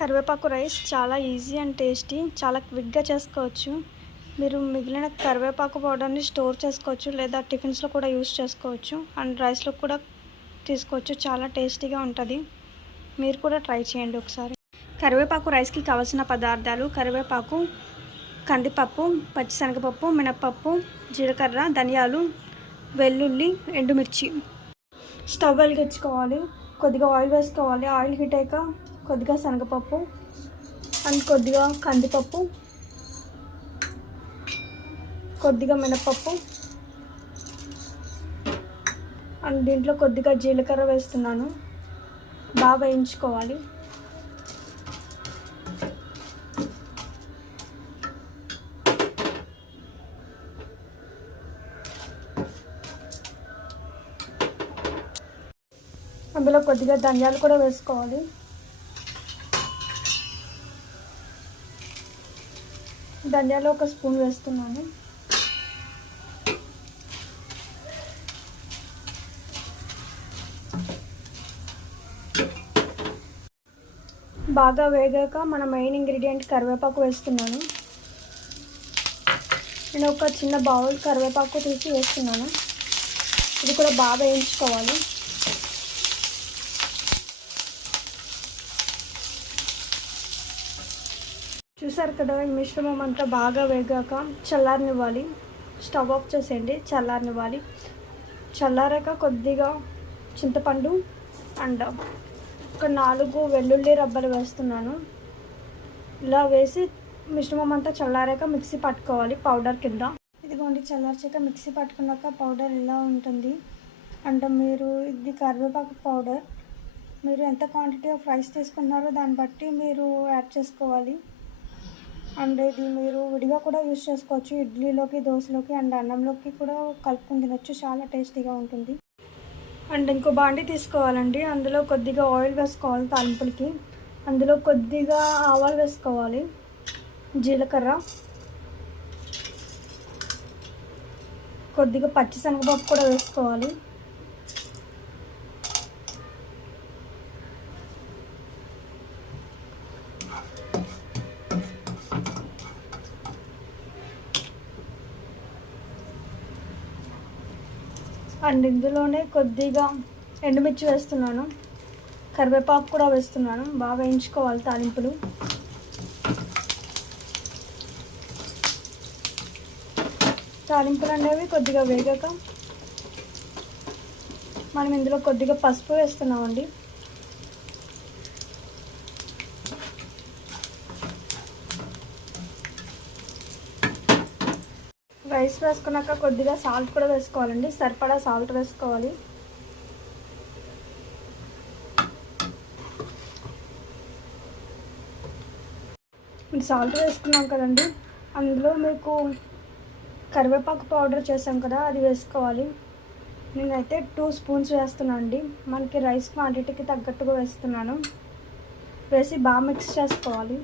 కరివేపాకు రైస్ చాలా easy and tasty. చాలా క్విక్గా చేసుకోవచ్చు. మీరు మిగిలిన కరివేపాకు పౌడర్ని స్టోర్ చేసుకోవచ్చు లేదా టిఫిన్స్లో కూడా యూస్ చేసుకోవచ్చు. అండ్ రైస్లో కూడా తీసుకోవచ్చు. చాలా టేస్టీగా ఉంటుంది. మీరు కూడా ట్రై చేయండి ఒకసారి. కరివేపాకు రైస్కి కావాల్సిన పదార్థాలు కరివేపాకు కందిపప్పు పచ్చిశనగపప్పు మినప్పప్పు జీలకర్ర ధనియాలు వెల్లుల్లి ఎండుమిర్చి. స్టవ్ వెలిగించుకోవాలి. కొద్దిగా ఆయిల్ వేసుకోవాలి. ఆయిల్ హీట్ అయ్యాక కొద్దిగా శనగపప్పు అండ్ కొద్దిగా కందిపప్పు కొద్దిగా మినపప్పు అండ్ దీంట్లో కొద్దిగా జీలకర్ర వేస్తున్నాను. బాగా వేయించుకోవాలి. అందులో కొద్దిగా ధనియాలు కూడా వేసుకోవాలి. ధనియాలు ఒక స్పూన్ వేస్తున్నాను. బాగా వేగాక మన మెయిన్ ఇంగ్రీడియంట్ కరివేపాకు వేస్తున్నాను. నేను ఒక చిన్న బౌల్ కరివేపాకు తీసి వేస్తున్నాను. ఇది కూడా బాగా వేయించుకోవాలి. చూసారు కదా ఈ మిశ్రమం అంతా బాగా వేగాక చల్లారనివ్వాలి. స్టవ్ ఆఫ్ చేసేయండి చల్లారనివ్వాలి. చల్లారాక కొద్దిగా చింతపండు అండ్ ఒక నాలుగు వెల్లుల్లి రబ్బలు వేస్తున్నాను. ఇలా వేసి మిశ్రమం అంతా చల్లారాక మిక్సీ పట్టుకోవాలి పౌడర్ కింద. ఇదిగోండి చల్లార్చాక మిక్సీ పట్టుకున్నాక పౌడర్ ఇలా ఉంటుంది. అండ్ మీరు ఇది కరివేపాకు పౌడర్. మీరు ఎంత క్వాంటిటీ ఆఫ్ రైస్ తీసుకున్నారో దాన్ని బట్టి మీరు యాడ్ చేసుకోవాలి. అండ్ ఇది మీరు విడిగా కూడా యూస్ చేసుకోవచ్చు. ఇడ్లీలోకి దోశలోకి అండ్ అన్నంలోకి కూడా కలుపుకుని తినొచ్చు. చాలా టేస్టీగా ఉంటుంది. అండ్ ఇంకో బాండి తీసుకోవాలండి. అందులో కొద్దిగా ఆయిల్ వేసుకోవాలి తాలింపులకి. అందులో కొద్దిగా ఆవాలు వేసుకోవాలి. జీలకర్ర. కొద్దిగా పచ్చిశనగపప్పు కూడా వేసుకోవాలి. అండ్ ఇందులోనే కొద్దిగా ఎండుమిర్చి వేస్తున్నాను. కరివేపాకు కూడా వేస్తున్నాను. బాగా వేయించుకోవాలి తాలింపులు. తాలింపులు అనేవి కొద్దిగా వేగాక మనం ఇందులో కొద్దిగా పసుపు వేస్తున్నామండి. రైస్ వేసుకున్నాక కొద్దిగా సాల్ట్ కూడా వేసుకోవాలండి. సరిపడా సాల్ట్ వేసుకోవాలి. సాల్ట్ వేసుకున్నాం కదండి. అందులో మీకు కరివేపాకు పౌడర్ చేసాం కదా అది వేసుకోవాలి. నేనైతే టూ స్పూన్స్ వేస్తున్నాను అండి. మనకి రైస్ క్వాంటిటీకి తగ్గట్టుగా వేస్తున్నాను. వేసి బాగా మిక్స్ చేసుకోవాలి.